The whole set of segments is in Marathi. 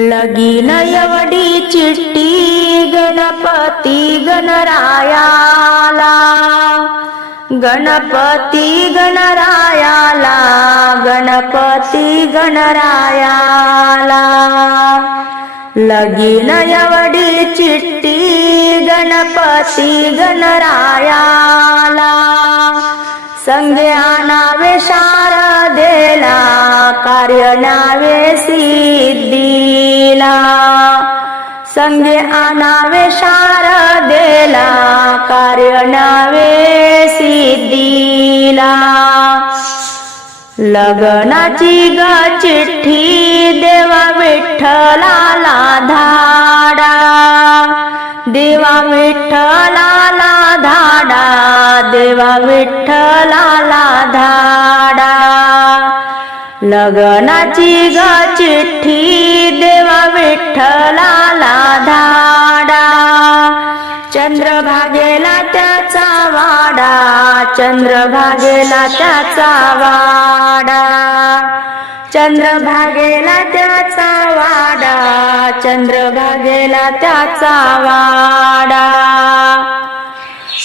लगीन एवढी चिट्टी गणपती गणरायाला. गणपती गणरायाला गणपती गणरायाला. लगीन एवढी चिट्टी गणपती गणरायाला. संध्या नावे शारदेला कार्य नावे दिला. संगे आनावे शारदेला कार्य नावे सिद्धीला लग्नाची ग चिठ्ठी देवा विठ्ठलाला धाडा. देवा विठ्ठलाला धाडा. देवा विठ्ठलाला धाडा. लग्नाची ग चिठ्ठी विठ्ठलाला धाडा. चंद्रभागेला त्याचा वाडा. चंद्रभागेला त्याचा वाडा. चंद्रभागेला त्याचा वाडा. चंद्रभागेला त्याचा वाडा.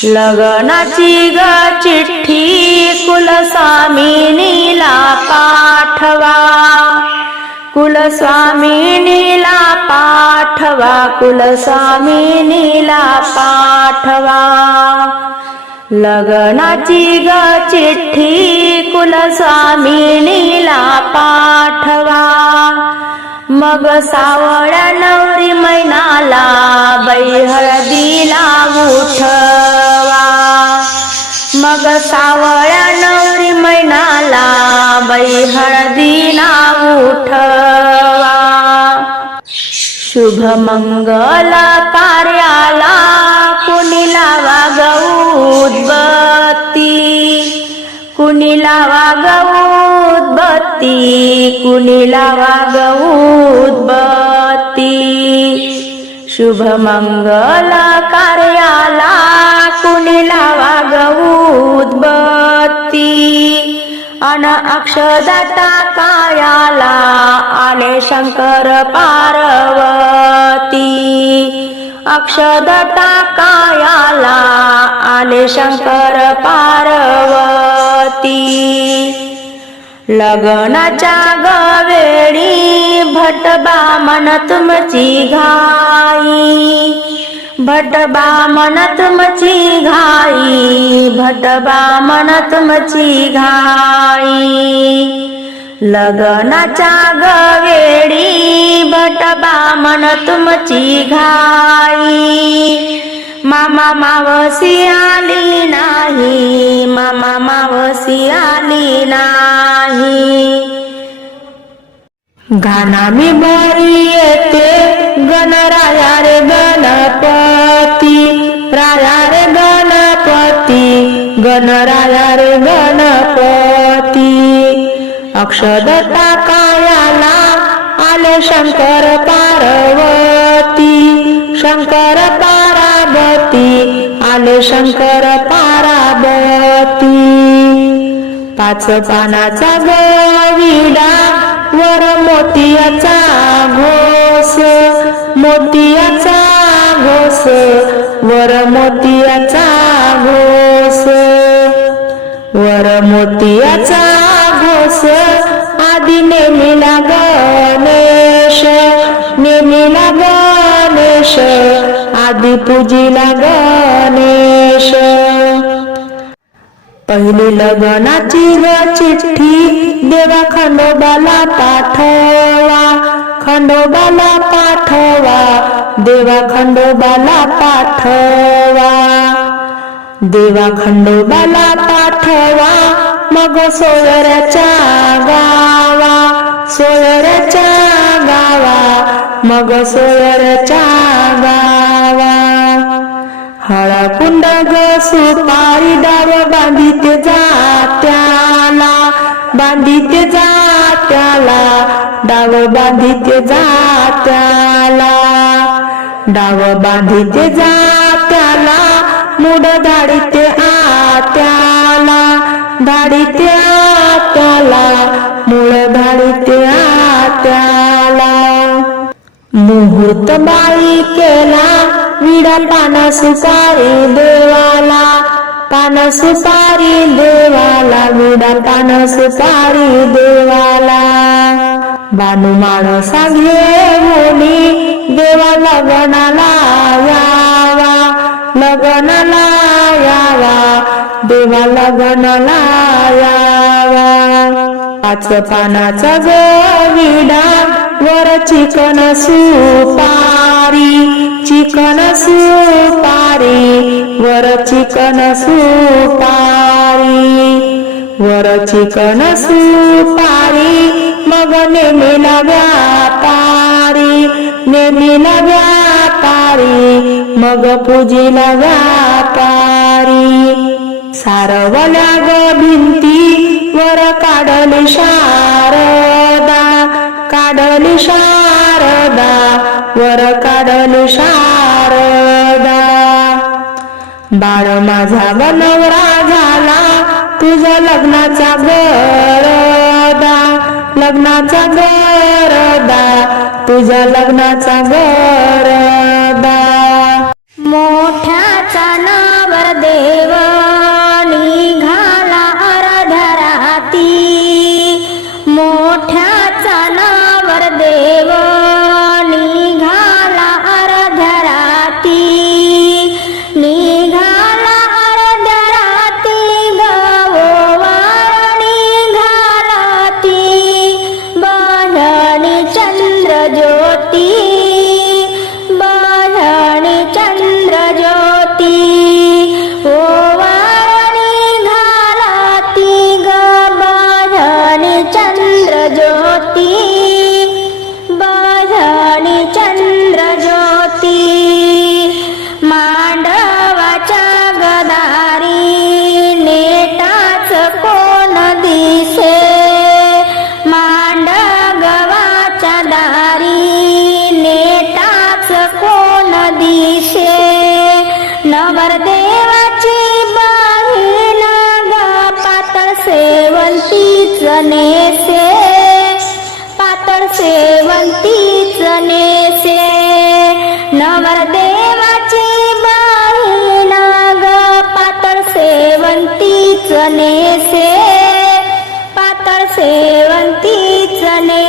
लग्नाची ग चिठ्ठी कुलस्वामिनीला पाठवा. कुलस्वामिनीला पाठवा कुलस्वामिनीला पाठवा. लग्नाची ग चिठ्ठी कुलस्वामिनीला पाठवा. मग सावळ्या नवरी मैनाला बाई हळदीला उठवा. मग सावळ्या नवरी मैनाला बाई हळदीला उठवा. शुभ मंगल कार्याला कुणी लावा गौदबत्ती कुणी लावा गौदबत्ती कुणी लावा गौदबत्ती शुभ मंगल कार्याला कुणी लावा गौदबत्ती अन अक्षदाता कायाला आले शंकर पार्वती. अक्षदता कायाला आले शंकर पार्वती. लग्नाच्या गवेळी भट बामन तुमची घाई. भटबा मन मची घाई भटबा मन मची घाई. लग्नाच्या गवेडी भटबा मन तुमची घाई. मामा मावसी आली नाही मामा मावसी आली नाही. गाना भरी येते गणराया रे गणपती राया रे गणपती गणराया रे गणपती. अक्षदता कायाला आले शंकर पार्वती शंकर पारावती आले शंकर पारावती. पाच पानाचा गविडा वर मोतियाचा घोस मोतियाचा घोस वर मोतियाचा घोस वर मोतियाचा घोस. आधी नेमिला गणेश नेमिला गणेश आधी पूजीला गणेश. पहिली लग्नाची ग चिठ्ठी देवा खंडोबाला पाठवा खंडोबाला पाठवा देवा खंडोबाला पाठवा. देवा खंडोबाला पाठवा मग सोयऱ्याच्या गावा सोयऱ्याच्या गावा मग सोयऱ्याच्या गावा. हळा कुंड ग सुपारी डाव बांधित जात्याला बांधित जात्याला डाव बांधित जात्याला. डाव बांधित जात्याला मुड धाडित आत्याला धाडित आत्याला मुळ धाडित आत्याला. मुहूर्त बाई केला विडा पाना सुपारी देवाला पाना सुपारी देवाला विडा पाना सुपारी देवाला. बानू माणसा मुली देवा लग्नाला यावा लग्नाला यावा देवा लग्नाला यावा. पाच पानाचा विडा वर चिकन सुपारी चिकन सुपारी वर चिकन सुपारी वर चिकन सुपारी मग नेमीला व्यापारी नेमीला व्यापारी मग पूजीला व्यापारी सारवल्या ग भिंती वर काढली शारदा काढली शारदा वर काढली शारदा. बाळ माझा बनवरा झाला तुझ्या लग्नाचा गरदा. लग्नाचा गरदा तुझ्या लग्नाचा गरदा. मोठ्याचा नावर देव कोण दिसे मांडगवाच्या दारी नेताच कोण दिसे? नवरदेवाची बहीण ग पातळ सेवंतीच नेसे पातळ सेवंतीच नेसे. नवरदेवाची बहीण ग पातळ सेवंतीच नेसे. सेवंतीच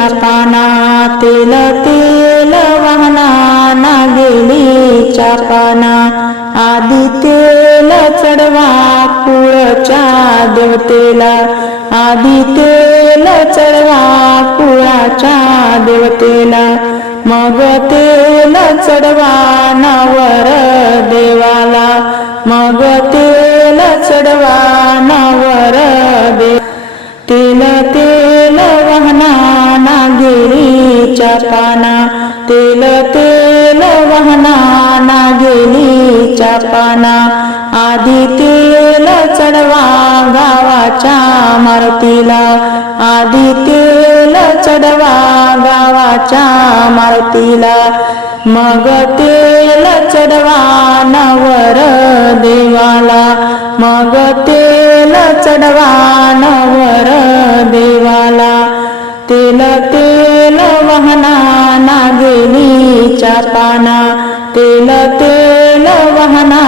गेलीच्या पाना तेल तेल वाहना ना गेली गेलीच्या पाना आधी तेल चढवा कुळच्या देवतेला आधी तेल चढवा कुळाच्या देवतेला मग तेल चढवा नावर देवाला मग तेल चढवा नावर देव तेल तेल नागेलीच्या पाना तेल तेल वाहना नागेलीच्या पाना. आधी तेल चढवा गावाच्या मारुतीला आधी तेल चढवा गावाच्या मारुतीला. मग तेल चढवा नवर देवाला मग तेल चढवा नवर देवाला. तेल तेल वाहना नागेलीच्या पाना. तेल तेल वाहना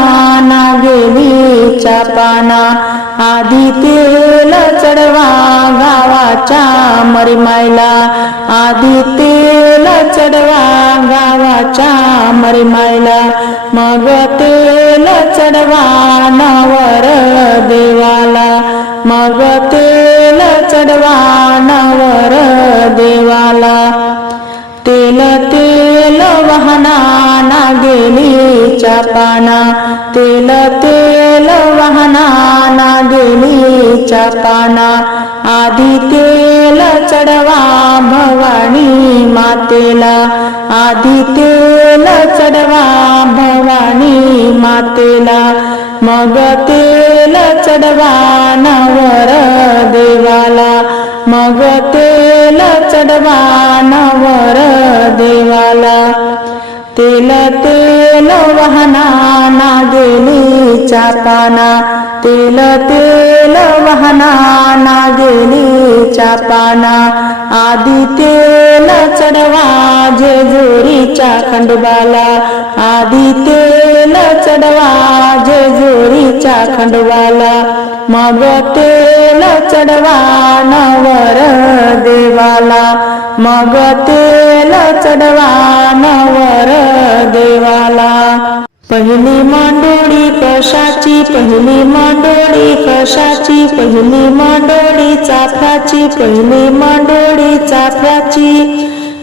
नागेलीच्या पाना. आधी तेल चढवा गावाच्या मरीमायला आधी तेल चढवा गावाच्या मरीमायला मग तेल चढवा नवर देवाला. मग तेल चढवा नवर देवाला. तेल तेल वाहना ना गेली पाना तेल तेल वाहना गेली च्यापाना आधी तेल चढवा भवानी मातेला. आधी तेल चढवा भवानी मातेला. मग तेल चढवा नवर देवाला. मग तेल चढवा नवर देवाला. तेल तेल वाहना ना गेली चापाना तेल तेल वाहना नागेलीच्या पाना आधी तेल चढवा जेजुरीच्या खंडोबाला आधी तेल चढवा जेजुरीच्या खंडोबाला मग तेल चढवा नवर देवाला. मग तेल चढवा नवर देवाला. पहिली मांडोळी कशाची पहिली मांडोळी कशाची पहिली मांडोळी चाफ्याची पहिली मांडोळी चाफ्याची?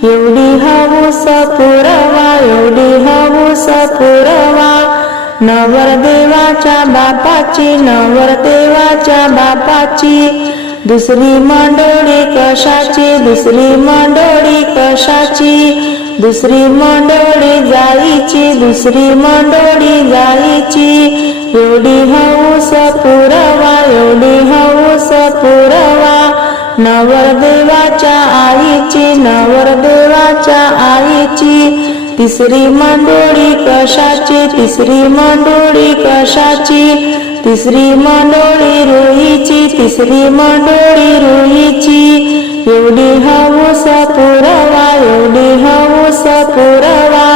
एवढी हाऊस पुरवा एवढी हाऊस पुरवा. नवरदेवाच्या बापाची नवरदेवाच्या बापाची. दुसरी मांडोळी कशाची दुसरी मांडोळी कशाची? दुसरी मांडोळी जायची दुसरी मांडोळी जायची. एवढी हौस पुरवा एवढी हौस पुरवा. नवरदेवाच्या आईची नवरदेवाच्या आईची. तिसरी मांडोळी कशाची तिसरी मांडोळी कशाची? तिसरी मांडोळी रुईची तिसरी मांडोळी रुईची. एवढी हौस पुरवा एवढी हौस पुरवा.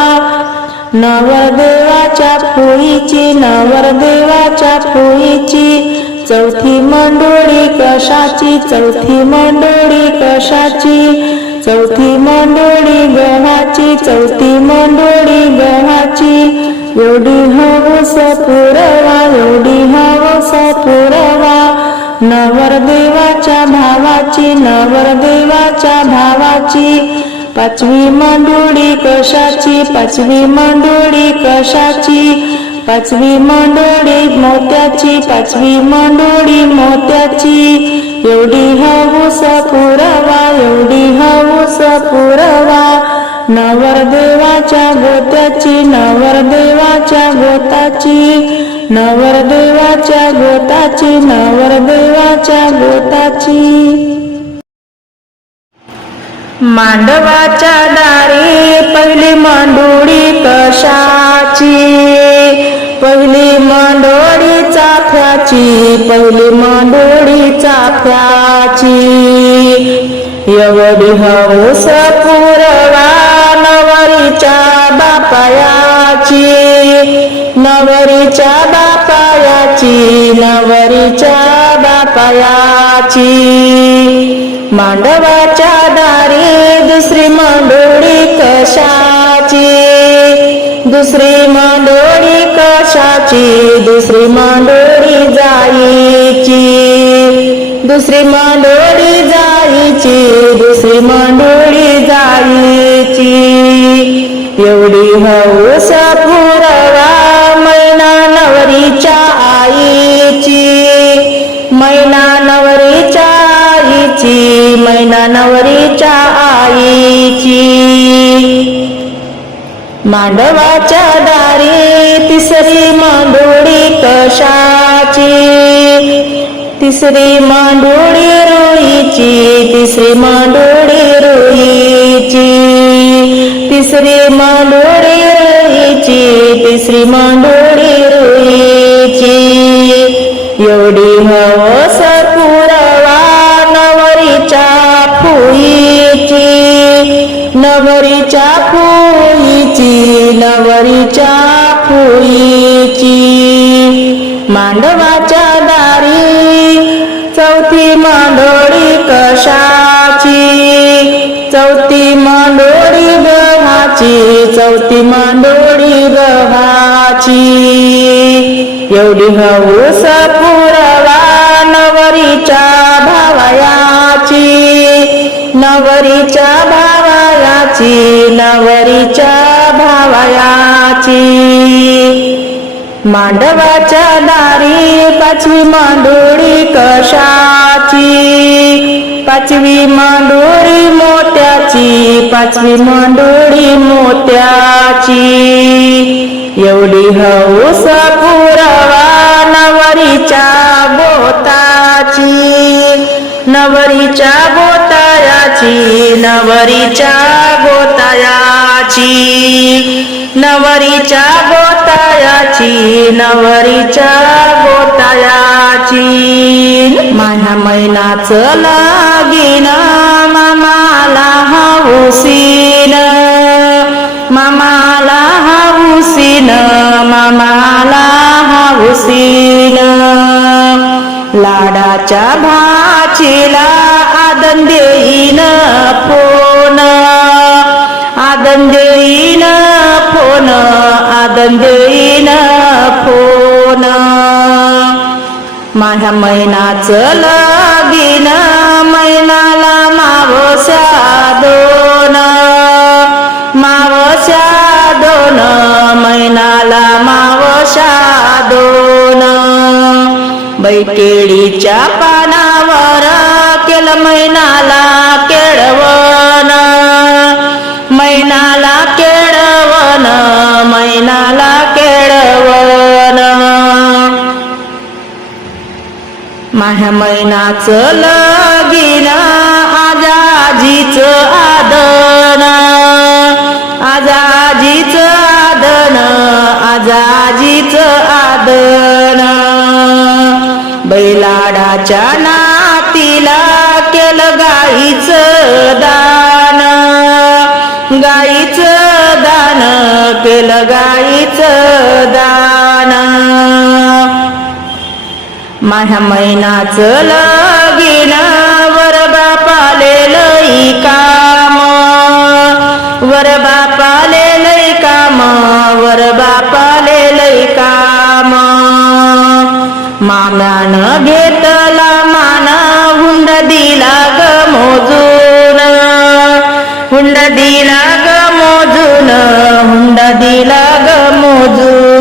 नवरदेवाच्या फुईची नवरदेवाच्या फुईची चौथी मंडोळी कशाची चौथी मंडोळी कशाची? चौथी मंडोळी गव्हाची चौथी मंडोळी गव्हाची. एवढी हवस पुरवा एवढी हवस पुरवा. नवरदेवाच्या भावाची नवरदेवाच्या भावाची. पाचवी मांडोळी कशाची? पाचवी मांडोळी कशाची? पाचवी मांडोळी मोत्याची पाचवी मांडोळी मोत्याची. एवढी हौस पुरवा एवढी हौस पुरवा. नवरदेवाच्या गोत्याची नवरदेवाच्या गोताची. नवरदेवाच्या गोताची नवरदेवाच्या गोताची. मांडवाच्या दारी पहिली मांडोळी कशाची? पहिली मांडोळी चाफ्याची पहिली मांडोळी चाफ्याची. एवढी हौस पुरवा नवरीच्या बापायाची. नवरीच्या बापायाची नवरीच्या बापायाची. मांडवाच्या दारी दुसरी मांडोळी कशाची? दुसरी मांडोळी कशाची? दुसरी मांडोळी जाईची. दुसरी मांडोळी जाईची दुसरी मांडोळी जाईची. एवढी हौस पुरवा मैना नवरीच्या मैना नवरीच्या आईची. मांडवाच्या दारी तिसरी मांडोळी कशाची? तिसरी मांडोळी रोईची तिसरी मांडोळी रोईची. तिसरी मांडोळी रोईची तिसरी मांडोळी रोईची. एवढी हवस नवरीच्या फुईची नवरीच्या फुईची मांडवाच्या दारी चौथी मांडोळी कशाची? चौथी मांडोळी गव्हाची चौथी मांडोळी गव्हाची. एवढी हौस पुरवा नवरीच्या भावयाची. नवरीच्या भावयाची नवरीच्या भावयाची. मांडवाच्या दारी पाचवी मांडोळी कशाची? पाचवी मांडोळी मोत्याची पाचवी मांडोळी मोत्याची. एवढी हौस पुरवा नवरीच्या बोताची नवरीच्या बोतायाची नवरीच्या बोतायाची नवरीच्या बोतायाची नवरीच्या बोतायाची माझ्या मैनाचं लागीन मामाला हाऊसीन मामाला हाऊसीन मामाला हाऊसीन. लाडाच्या भाचीला आदन देईन फोन मैना मैनाचं मैनाला मावस्या दोन. मावस्या दोन मैनाला मावस्या दोन. बैकेडीच्या माझ्या मैनाचं लगीन आजाजीच आदन. आजाजीच आदन आजाजीच आदन. बैलाडाच्या नातीला केलं गाईच दान. गाईच दान केलं गाईच दान. माझ्या मैनाचं लगीन वर बापाले लई काम. वर बापाले लई काम वर बापाले लई काम. माम्यानं घेतला मान हुंड दिला ग मोजून. हुंड दिला ग मोजून हुंड दिला ग मोजून.